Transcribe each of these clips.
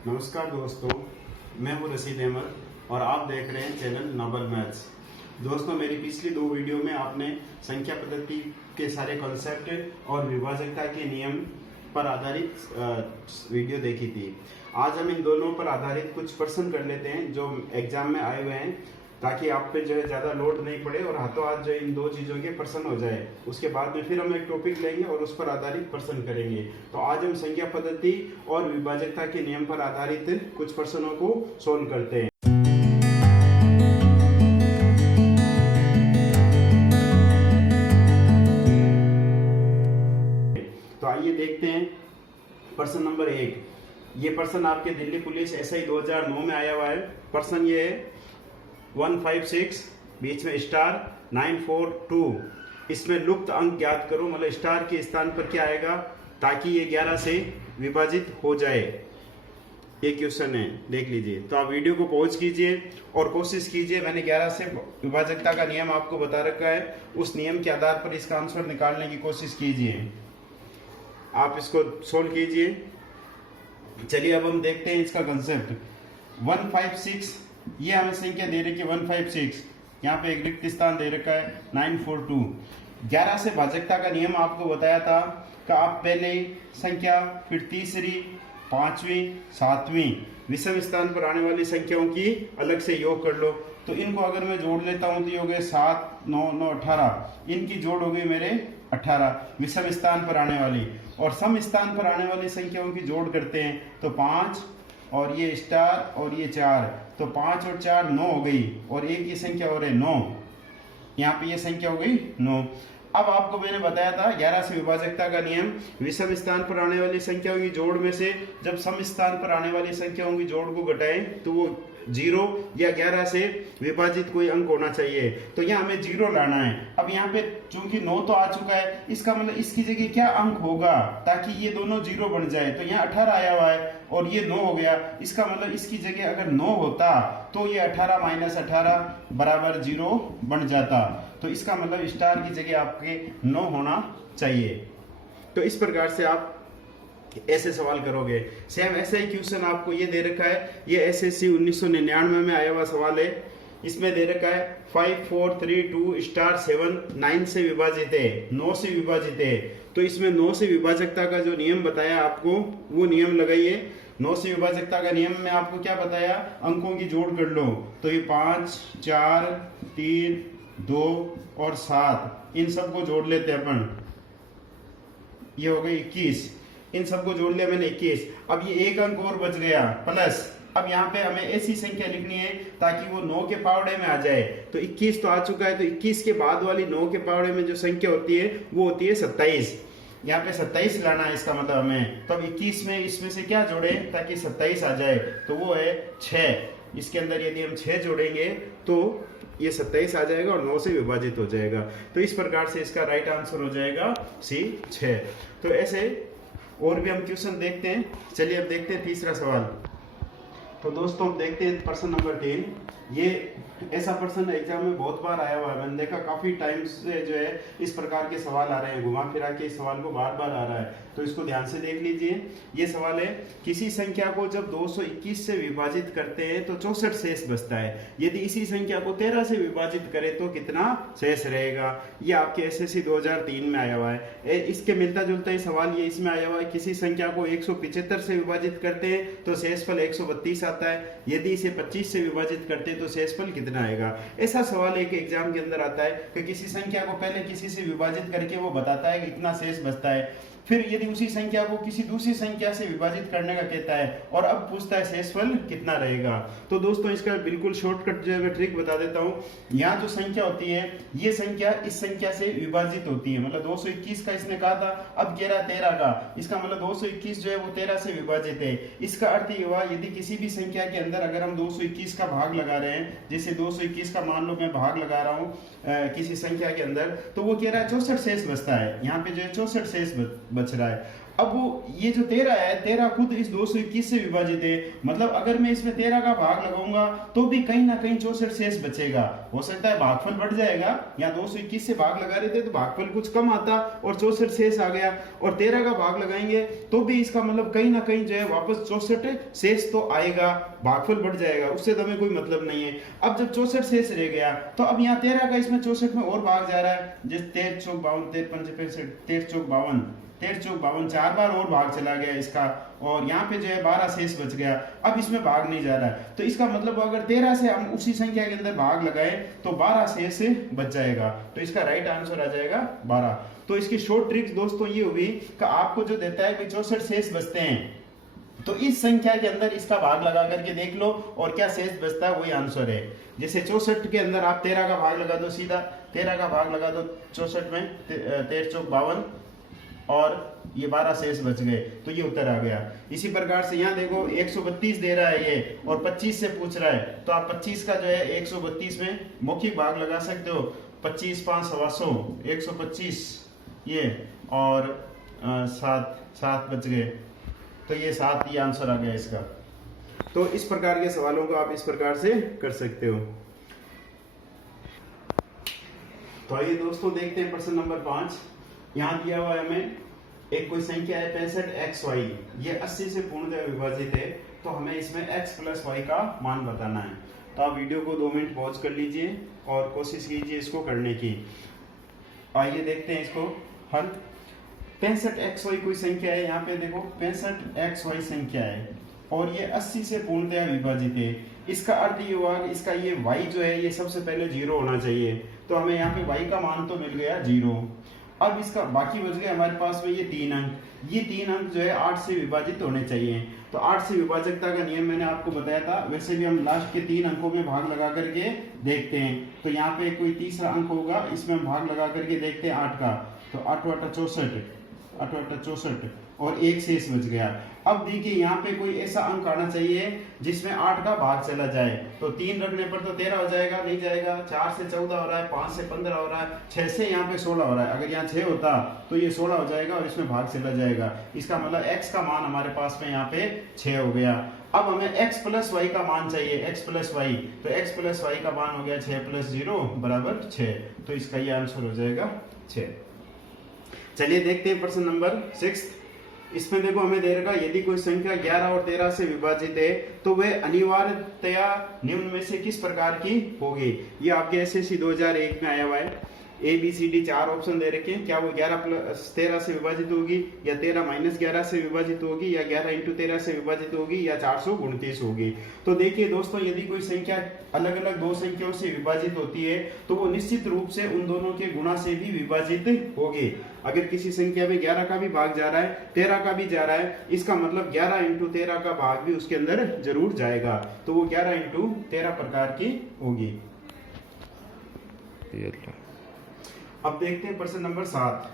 नमस्कार दोस्तों, मैं हूं रशीद अहमद और आप देख रहे हैं चैनल नोबल मैथ्स। दोस्तों, मेरी पिछली दो वीडियो में आपने संख्या पद्धति के सारे कॉन्सेप्ट और विभाजकता के नियम पर आधारित वीडियो देखी थी। आज हम इन दोनों पर आधारित कुछ प्रश्न कर लेते हैं जो एग्जाम में आए हुए हैं, ताकि आप पे जो है ज़्यादा लोड नहीं पड़े और हाथों हाथ जो इन दो चीज़ों के प्रश्न हो जाए। उसके बाद में फिर हम एक टॉपिक लेंगे और उस पर आधारित प्रश्न करेंगे। तो आज हम संख्या पद्धति और विभाजकता के नियम पर आधारित कुछ प्रश्नों को सोल्व करते हैं। तो आइए देखते हैं प्रश्न नंबर 1। ये प्रश्न आपके दिल्ली पुलिस एसआई 2009 में आया हुआ है। प्रश्न ये है 156 बीच में स्टार 942, इसमें लुप्त अंक ज्ञात करो। मतलब स्टार के स्थान पर क्या आएगा ताकि ये 11 से विभाजित हो जाए। ये क्वेश्चन है, देख लीजिए। तो आप वीडियो को पॉज कीजिए और कोशिश कीजिए। मैंने 11 से विभाजकता का नियम आपको बता रखा है, उस नियम के आधार पर इसका आंसर निकालने की कोशिश कीजिए। आप इसको सोल्व कीजिए। चलिए अब हम देखते हैं इसका कंसेप्ट। 156 ये हमें संख्या दे रखी है 156, यहाँ पे एक रिक्त स्थान दे रखा है 942। 11 से भाजकता का नियम आपको बताया था कि आप पहले संख्या, फिर तीसरी, पांचवी, सातवीं विषम स्थान पर आने वाली संख्याओं की अलग से योग कर लो। तो इनको अगर मैं जोड़ लेता हूं तो ये हो गए 7, 9, 9, 18। इनकी जोड़ हो गई मेरे 18 विषम स्थान पर आने वाली। और सम स्थान पर आने वाली संख्याओं की जोड़ करते हैं तो 5 और ये स्टार और ये 4, तो 5 और 4 9 हो गई। और एक ये संख्या और है 9, यहाँ पे ये संख्या हो गई 9। अब आपको मैंने बताया था 11 से विभाजकता का नियम, विषम स्थान पर आने वाली संख्याओं की जोड़ में से जब सम स्थान पर आने वाली संख्याओं की जोड़ को घटाएं तो वो 0 या 11 से विभाजित कोई अंक होना चाहिए। तो यहाँ हमें 0 लाना है। अब यहाँ पे चूंकि 9 तो आ चुका है, इसका मतलब इसकी जगह क्या अंक होगा ताकि ये दोनों 0 बन जाए। तो यहाँ 18 आया हुआ है और ये 9 हो गया। इसका मतलब इसकी जगह अगर 9 होता तो ये 18 - 18 बराबर 0 बन जाता। तो इसका मतलब स्टार की जगह आपके 9 होना चाहिए। तो इस प्रकार से आप ऐसे सवाल करोगे। सेम ऐसा ही क्वेश्चन आपको ये दे रखा है, ये एसएससी 1999 में आया हुआ सवाल है। इसमें दे रखा है 5, 4, 3, 2 स्टार 7 9 से विभाजित है, 9 से विभाजित है। तो इसमें 9 से विभाजकता का जो नियम बताया आपको वो नियम लगाइए। 9 से विभाजकता का नियम में आपको क्या बताया, अंकों की जोड़ कर लो। तो ये 5, 4, 3, 2 और 7, इन सबको जोड़ लेते हैं अपन। ये हो गई 21, इन सबको जोड़ लिया मैंने 21। अब ये एक अंक और बच गया प्लस। अब यहाँ पे हमें ऐसी संख्या लिखनी है ताकि वो 9 के पावड़े में आ जाए। तो 21 तो आ चुका है, तो 21 के बाद वाली 9 के पावड़े में जो संख्या होती है वो होती है 27। यहाँ पे 27 लाना है इसका मतलब हमें। तो अब 21 में इसमें से क्या जोड़े ताकि 27 आ जाए, तो वो है 6। इसके अंदर यदि हम 6 जोड़ेंगे तो ये 27 आ जाएगा और 9 से विभाजित हो जाएगा। तो इस प्रकार से इसका राइट आंसर हो जाएगा C 6। तो ऐसे और भी हम क्वेश्चन देखते हैं। चलिए अब देखते हैं तीसरा सवाल। तो दोस्तों अब देखते हैं प्रश्न नंबर 3। ये ऐसा प्रश्न एग्जाम में बहुत बार आया हुआ है। मैंने देखा काफी टाइम से जो है इस प्रकार के सवाल आ रहे हैं, घुमा फिरा के इस सवाल को बार बार आ रहा है। तो इसको ध्यान से देख लीजिए। ये सवाल है, किसी संख्या को जब 221 से विभाजित करते हैं तो 64 शेष बचता है। यदि इसी संख्या को 13 से विभाजित करें तो कितना शेष रहेगा। ये आपके एसएससी 2003 में आया हुआ है। इसके मिलता जुलता ही सवाल ये इसमें आया हुआ है, किसी संख्या को 175 से विभाजित करते हैं तो शेषफल 132 आता है। यदि इसे 25 से विभाजित करते हैं तो शेषफल कितना आएगा। ऐसा सवाल एक एग्जाम के अंदर आता है कि किसी संख्या को पहले किसी से विभाजित करके वो बताता है कि इतना शेष बचता है, फिर यदि उसी संख्या को किसी दूसरी संख्या से विभाजित करने का कहता है और अब पूछता है शेषफल कितना रहेगा। तो दोस्तों इसका बिल्कुल शॉर्टकट जो है मैं ट्रिक बता देता हूँ। यहाँ जो संख्या होती है ये संख्या इस संख्या से विभाजित होती है। मतलब 221 का इसने कहा था, अब कह रहा 13 का। इसका मतलब 221 जो है वो 13 से विभाजित है। इसका अर्थ ये हुआ यदि किसी भी संख्या के अंदर अगर हम 221 का भाग लगा रहे हैं, जैसे 221 का मान लो मैं भाग लगा रहा हूँ किसी संख्या के अंदर, तो वो कह रहा है 64 शेष बचता है। यहाँ पे जो है 64 शेष बच रहा है। अब वो ये जो 13 है, 13 खुद इस 221 से विभाजित है, मतलब अगर मैं इसमें 13 का भाग लगाऊंगा तो भी कहीं ना कहीं 64 शेष बचेगा। हो सकता है भागफल बढ़ जाएगा, या 221 से भाग लगा रहे थे तो भागफल कुछ कम आता और 64 शेष आ गया, और 13 का भाग लगाएंगे तो भी इसका मतलब कहीं ना कहीं जो है वापस 64 शेष तो आएगा, भागफल बढ़ जाएगा, उससे तो हमें कोई मतलब नहीं है। अब जब 64 शेष रह गया तो अब यहाँ 13 का इसमें 64 में और भाग जा रहा है, जैसे 13 चौक 52, 13 पंचे 65, 13 चौक 52, 13 चौक 52, 4 बार और भाग चला गया इसका, और यहाँ पे जो है 12 शेष बच गया। अब इसमें भाग नहीं जा रहा है, तो इसका मतलब अगर 13 से हम उसी संख्या के अंदर भाग लगाए तो 12 शेष बच जाएगा, तो इसका राइट आंसर आ जाएगा 12। तो इसकी शॉर्ट ट्रिक दोस्तों ये हुई कि आपको जो देता है कि 64 शेष बचते हैं, तो इस संख्या के अंदर इसका भाग लगा करके देख लो और क्या शेष बचता है वही आंसर है। जैसे 64 के अंदर आप 13 का भाग लगा दो, सीधा 13 का भाग लगा दो 64 में, 13 चौक 52 और ये 12 शेष बच गए, तो ये उत्तर आ गया। इसी प्रकार से यहाँ देखो 132 दे रहा है ये और 25 से पूछ रहा है, तो आप 25 का जो है 132 में मौखिक भाग लगा सकते हो, 25 5 100 125 ये, और 7 बच गए, तो ये 7 ये आंसर आ गया इसका। तो इस प्रकार के सवालों को आप इस प्रकार से कर सकते हो। तो आइए दोस्तों देखते हैं प्रश्न नंबर 5। यहाँ दिया हुआ है हमें एक कोई संख्या है 65xy, ये 80 से पूर्णतः विभाजित है, तो हमें इसमें x प्लस वाई का मान बताना है। तो आप वीडियो को 2 मिनट पॉज कर लीजिए और कोशिश कीजिए इसको करने की। आइए देखते हैं इसको हल। 65xy कोई संख्या है, यहाँ पे देखो 65xy संख्या है और ये 80 से पूर्णतः विभाजित है। इसका अर्थ ये हुआ कि इसका ये y जो है ये सबसे पहले 0 होना चाहिए, तो हमें यहाँ पे y का मान तो मिल गया 0। अब इसका बाकी बच गए हमारे पास में ये 3 अंक, ये 3 अंक जो है 8 से विभाजित होने चाहिए। तो 8 से विभाजकता का नियम मैंने आपको बताया था, वैसे भी हम लास्ट के 3 अंकों में भाग लगा करके देखते हैं। तो यहाँ पे कोई तीसरा अंक होगा, इसमें हम भाग लगा करके देखते हैं 8 का, तो 8 8 64, 8 8 64 और 1 शेष बच गया। अब देखिए यहाँ पे कोई ऐसा अंक आना चाहिए जिसमें 8 का भाग चला जाए, तो 3 रखने पर तो 13 हो जाएगा, नहीं जाएगा। 4 से 14 हो रहा है, 5 से 15 हो रहा है, 6 से यहाँ पे 16 हो रहा है। अगर यहाँ 6 होता तो ये 16 हो जाएगा और इसमें भाग चला जाएगा। इसका मतलब x का मान हमारे पास में यहाँ पे 6 हो गया। अब हमें x प्लस वाई का मान चाहिए, x प्लस वाई, तो x प्लस वाई का मान हो गया 6 प्लस 0 बराबर 6, तो इसका ये आंसर हो जाएगा 6। चलिए देखते हैं प्रश्न नंबर 6। इसमें देखो हमें दे रखा यदि कोई संख्या 11 और 13 से विभाजित है तो वह अनिवार्यतया निम्न में से किस प्रकार की होगी। ये आपके एसएससी 2001 में आया हुआ है। A B C D 4 option दे रखे हैं, क्या वो 11 प्लस 13 से विभाजित होगी, या 13 माइनस 11 से विभाजित होगी, या 11 इंटू 13 से विभाजित होगी, या 429 होगी। तो देखिए दोस्तों, यदि कोई संख्या अलग अलग दो संख्याओं से विभाजित होती है तो वो निश्चित रूप से उन दोनों के गुणा से भी विभाजित होगी। अगर किसी संख्या में 11 का भी भाग जा रहा है, 13 का भी जा रहा है, इसका मतलब 11 इंटू 13 का भाग भी उसके अंदर जरूर जाएगा, तो वो 11 इंटू 13 प्रकार की होगी। अब देखते हैं प्रश्न नंबर 7।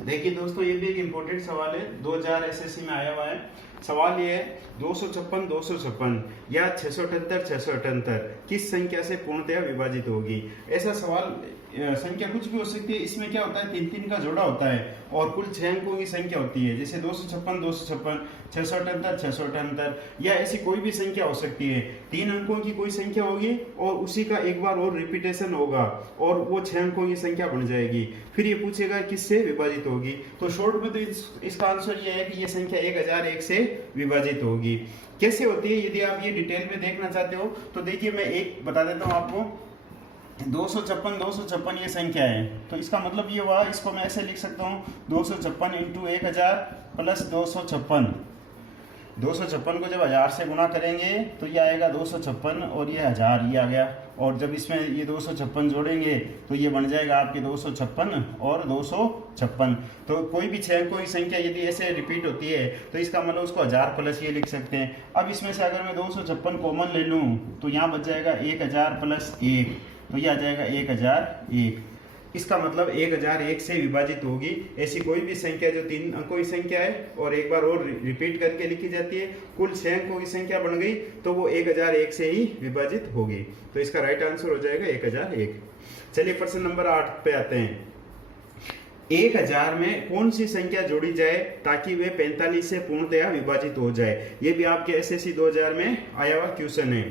देखिए दोस्तों, ये भी एक इम्पोर्टेंट सवाल है, 2000 एसएससी में आया हुआ है। सवाल ये है 256 256 या 678 678 किस संख्या से पूर्णतया विभाजित होगी। ऐसा सवाल संख्या कुछ भी हो सकती है। इसमें क्या होता है, 3 का जोड़ा होता है और कुल 6 अंकों की संख्या होती है, जैसे 256 256 678 678, या ऐसी कोई भी संख्या हो सकती है। 3 अंकों की कोई संख्या होगी और उसी का एक बार और रिपीटेशन होगा और वो 6 अंकों की संख्या बन जाएगी। फिर ये पूछेगा किससे विभाजित होगी, तो शॉर्ट में तो इसका आंसर ये है कि ये संख्या 1001 से विभाजित होगी। कैसे होती है, यदि आप ये डिटेल में देखना चाहते हो तो देखिए मैं एक बता देता हूँ आपको। 256 ये संख्या है, तो इसका मतलब ये हुआ, इसको मैं ऐसे लिख सकता हूँ 256 इंटू 1000 प्लस 256। 256 को जब 1000 से गुणा करेंगे तो ये आएगा 256 और ये 1000 ये आ गया, और जब इसमें ये 256 जोड़ेंगे तो ये बन जाएगा आपके 256 और 256। तो कोई भी 6 अंकों की संख्या यदि ऐसे रिपीट होती है तो इसका मतलब उसको 1000 प्लस ये लिख सकते हैं। अब इसमें से अगर मैं 256 कॉमन ले लूँ तो यहाँ बच जाएगा 1000 प्लस 1, तो ये आ जाएगा 1001। इसका मतलब 1001 से विभाजित होगी। ऐसी कोई भी संख्या जो 3 अंकों की संख्या है और एक बार और रिपीट करके लिखी जाती है, कुल 6 अंकों की संख्या बन गई तो वो 1001 से ही विभाजित होगी। तो इसका राइट आंसर हो जाएगा 1001। चलिए प्रश्न नंबर 8 पे आते हैं। 1000 में कौन सी संख्या जोड़ी जाए ताकि वे 45 से पूर्णतया विभाजित हो जाए। ये भी आपके एसएससी 2000 में आया हुआ क्वेश्चन है।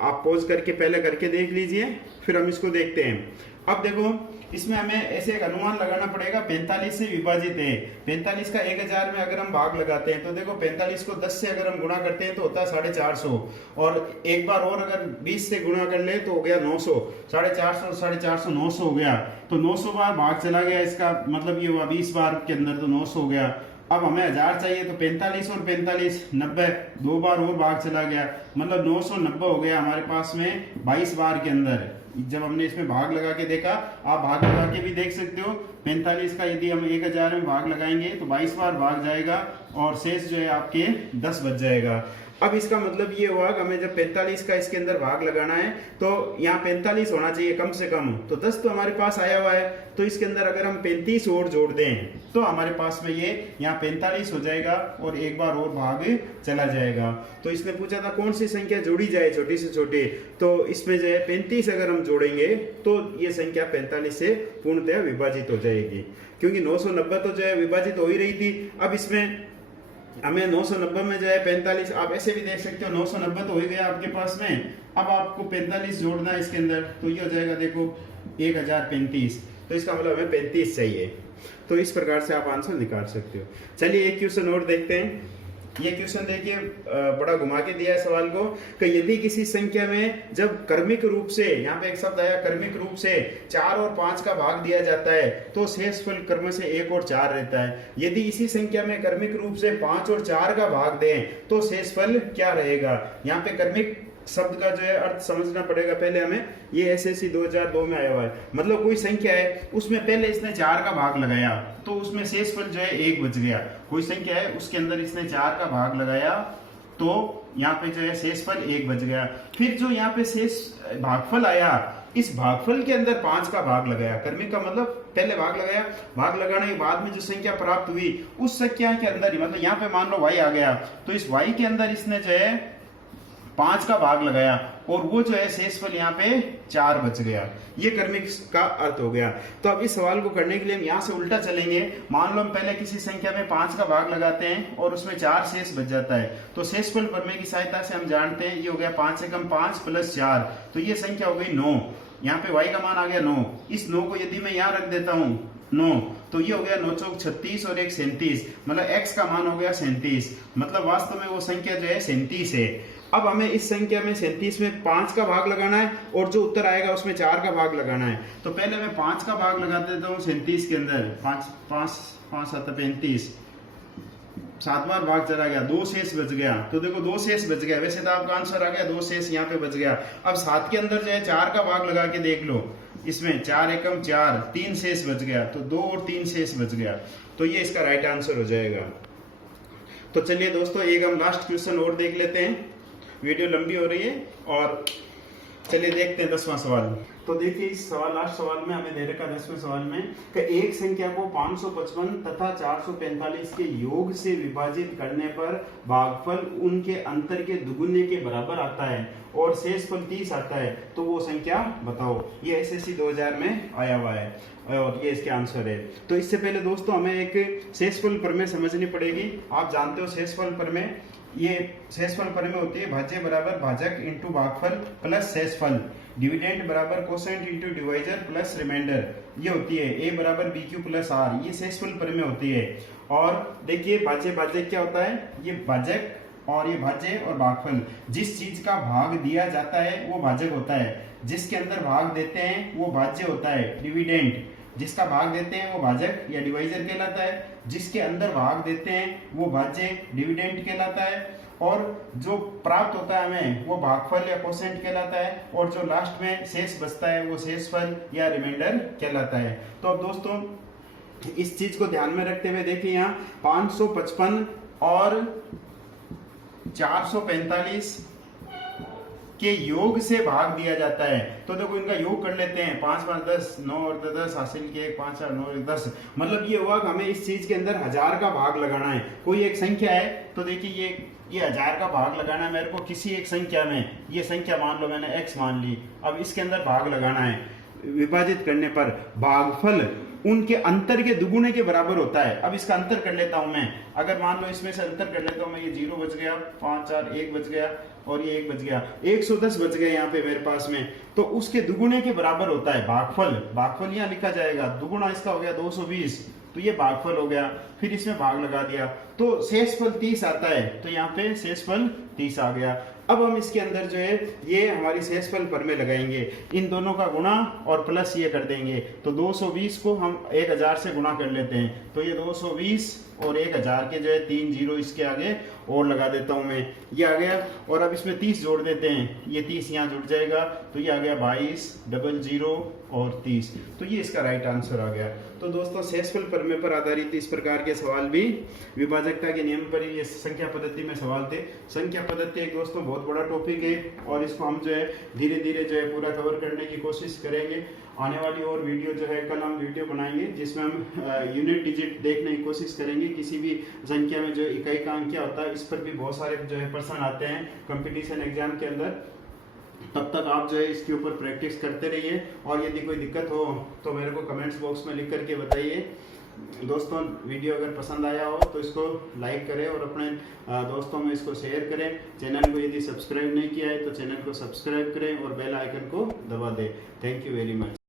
आप पॉज करके पहले करके देख लीजिए, फिर हम इसको देखते हैं। अब देखो इसमें हमें ऐसे एक अनुमान लगाना पड़ेगा, 45 से विभाजित है। 45 का 1000 में अगर हम भाग लगाते हैं तो देखो 45 को 10 से अगर हम गुणा करते हैं तो होता है 450, और एक बार और अगर 20 से गुणा कर ले तो हो गया 900। 450 450 900 हो गया, तो 900 बार भाग चला गया, इसका मतलब ये हुआ 20 बार के अंदर तो 900 हो गया। अब हमें 1000 चाहिए तो 45 और 45 90, 2 बार और भाग चला गया, मतलब 990 हो गया हमारे पास में 22 बार के अंदर। जब हमने इसमें भाग लगा के देखा, आप भाग लगा के भी देख सकते हो, 45 का यदि हम 1000 में भाग लगाएंगे तो 22 बार भाग जाएगा और शेष जो है आपके 10 बच जाएगा। अब इसका मतलब ये हुआ कि हमें जब 45 का इसके अंदर भाग लगाना है तो यहाँ 45 होना चाहिए कम से कम, तो 10 तो हमारे पास आया हुआ है, तो इसके अंदर अगर हम 35 और जोड़ दें तो हमारे पास में ये यहाँ 45 हो जाएगा और एक बार और भाग चला जाएगा। तो इसने पूछा था कौन सी संख्या जोड़ी जाए छोटी से छोटी, तो इसमें जो है 35 अगर हम जोड़ेंगे तो ये संख्या 45 से पूर्णतः विभाजित हो जाएगी, क्योंकि 990 तो जो है विभाजित हो ही रही थी। अब इसमें हमें 990 में जो है 45, आप ऐसे भी देख सकते हो 990 तो हो ही गया आपके पास में। अब आपको 45 जोड़ना है इसके अंदर, तो ये हो जाएगा देखो 1035, तो इसका मतलब हमें 35 चाहिए। तो इस प्रकार से आप आंसर निकाल सकते हो। चलिए एक क्वेश्चन और देखते हैं। ये क्वेश्चन देखिए, बड़ा घुमा के दिया है सवाल को कि यदि किसी संख्या में जब क्रमिक रूप से, यहाँ पे एक शब्द आया क्रमिक रूप से 4 और 5 का भाग दिया जाता है तो शेषफल क्रम से 1 और 4 रहता है। यदि इसी संख्या में क्रमिक रूप से 5 और 4 का भाग दें तो शेषफल क्या रहेगा। यहाँ पे क्रमिक शब्द का जो है अर्थ समझना पड़ेगा पहले हमें। ये एसएससी 2002 में आया हुआ है, मतलब कोई संख्या है उसमें पहले इसने 4 का भाग लगाया तो उसमें शेषफल जो है 1 बच गया। कोई संख्या है उसके अंदर इसने 4 का भाग लगाया तो यहाँ पे जो है शेषफल 1 बच गया। फिर जो यहाँ पे शेष भागफल आया, इस भागफल के अंदर 5 का भाग लगाया। क्रमिक का मतलब पहले भाग लगाया, भाग लगाने के बाद में जो संख्या प्राप्त हुई उस संख्या के अंदर ही, मतलब यहाँ पे मान लो y आ गया तो इस y के अंदर इसने जो है 5 का भाग लगाया और वो जो है शेषफल यहाँ पे 4 बच गया। ये क्रमिक का अर्थ हो गया। तो अब इस सवाल को करने के लिए हम यहाँ से उल्टा चलेंगे। मान लो हम पहले किसी संख्या में 5 का भाग लगाते हैं और उसमें 4 शेष बच जाता है, तो शेषफल प्रमेय की सहायता से हम जानते हैं ये हो गया 5 से कम 5 प्लस 4, तो ये संख्या हो गई 9। यहाँ पे y का मान आ गया 9, इस 9 को यदि मैं यहाँ रख देता हूँ 9, तो ये हो गया 9 चौक 36 और 1 37, मतलब x का मान हो गया 37, मतलब वास्तव में वो संख्या जो है 37 है। अब हमें इस संख्या में 37 में 5 का भाग लगाना है और जो उत्तर आएगा उसमें 4 का भाग लगाना है। तो पहले मैं 5 का भाग लगा देता हूँ 37 के अंदर, 5 5 5 7 35, 7 बार भाग चला गया, 2 शेष बच गया। तो देखो 2 शेष बच गया, वैसे तो आपका आंसर आ गया 2 शेष यहाँ पे बच गया। अब 7 के अंदर जो है 4 का भाग लगा के देख लो, इसमें 4 एकम 4, 3 शेष बच गया, तो 2 और 3 शेष बच गया, तो ये इसका राइट आंसर हो जाएगा। तो चलिए दोस्तों एक हम लास्ट क्वेश्चन और देख लेते हैं, वीडियो लंबी हो रही है, और चलिए देखते हैं 10वां सवाल। तो देखिए इस सवाल लास्ट सवाल में हमें दे रखा 10वें सवाल में कि एक संख्या को 555 तथा 445 के योग से विभाजित करने पर भागफल उनके अंतर के दुगुने के बराबर आता है और शेषफल 30 आता है, तो वो संख्या बताओ। ये एसएससी 2000 में आया हुआ है और ये इसके आंसर है। तो इससे पहले दोस्तों हमें एक शेषफल प्रमेय समझनी पड़ेगी। आप जानते हो शेषफल प्रमेय, ये शेषफल प्रमेय होती है भाज्य बराबर भाजक इंटू भागफल प्लस शेषफल, डिविडेंड बराबर quotient into divisor plus reminder, ये होती है a बराबर बी क्यू प्लस आर, ये शेषफल प्रमेय होती है। और देखिए भाज्य भाजक क्या होता है, ये भाजक और ये भाज्य और भागफल, जिस चीज का भाग दिया जाता है वो भाजक होता है, जिसके अंदर भाग देते हैं वो भाज्य होता है। डिविडेंड, जिसका भाग देते हैं वो भाजक या डिवाइजर कहलाता है, जिसके अंदर भाग देते हैं वो भाज्य डिविडेंड कहलाता है, और जो प्राप्त होता है हमें वो भागफल या कोसेंट कहलाता है, और जो लास्ट में शेष बचता है वो शेषफल या रिमाइंडर कहलाता है। तो अब दोस्तों इस चीज को ध्यान में रखते हुए देखिए यहाँ 555 और 445 के योग से भाग दिया जाता है, तो देखो इनका योग कर लेते हैं, 5 5 10, 9 और 10 हासिल किए, 5 4 9 10, मतलब ये हुआ कि हमें इस चीज के अंदर 1000 का भाग लगाना है। कोई एक संख्या है, तो देखिए ये 1000 का भाग लगाना है मेरे को किसी एक संख्या में, ये संख्या मान लो मैंने x मान ली, अब इसके अंदर भाग लगाना है। विभाजित करने पर भागफल उनके अंतर के दुगुने के बराबर होता है। अब इसका अंतर कर लेता हूं मैं, अगर मान लो इसमें से अंतर कर लेता हूं मैं, ये 0 बच गया, 5 4 1 बच गया और ये 1 बच गया, 110 बच गए यहाँ पे मेरे पास में, तो उसके दुगुने के बराबर होता है भागफल। भागफल यहाँ लिखा जाएगा, दुगुना इसका हो गया 220, तो ये भागफल हो गया, फिर इसमें भाग लगा दिया तो शेषफल 30 आता है, तो यहाँ पे शेषफल 30 आ गया। अब हम इसके अंदर जो है ये हमारी शेषफल पर में लगाएंगे, इन दोनों का गुणा और प्लस ये कर देंगे, तो 220 को हम 1000 से गुणा कर लेते हैं, तो ये 220 और 1000 के जो है 3 जीरो इसके आगे और लगा देता हूं मैं, ये आ गया। और अब इसमें 30 जोड़ देते हैं, ये 30 यहाँ जुड़ जाएगा, तो ये आ गया 22 00 और 30, तो ये इसका राइट आंसर आ गया। तो दोस्तों शेषफल प्रमेय पर आधारित इस प्रकार के सवाल भी विभाजकता के नियम पर, ये संख्या पद्धति में सवाल थे। संख्या पद्धति एक दोस्तों बहुत बड़ा टॉपिक है और इसको हम जो है धीरे धीरे जो है पूरा कवर करने की कोशिश करेंगे। आने वाली और वीडियो जो है कल हम वीडियो बनाएंगे जिसमें हम यूनिट डिजिट देखने की कोशिश करेंगे, किसी भी संख्या में जो इकाई का अंक क्या होता है, इस पर भी बहुत सारे जो है प्रश्न आते हैं कंपटीशन एग्जाम के अंदर। तब तक आप जो है इसके ऊपर प्रैक्टिस करते रहिए और यदि कोई दिक्कत हो तो मेरे को कमेंट्स बॉक्स में लिख करके बताइए। दोस्तों वीडियो अगर पसंद आया हो तो इसको लाइक करें और अपने दोस्तों में इसको शेयर करें। चैनल को यदि सब्सक्राइब नहीं किया है तो चैनल को सब्सक्राइब करें और बेल आइकन को दबा दें। Thank you very much.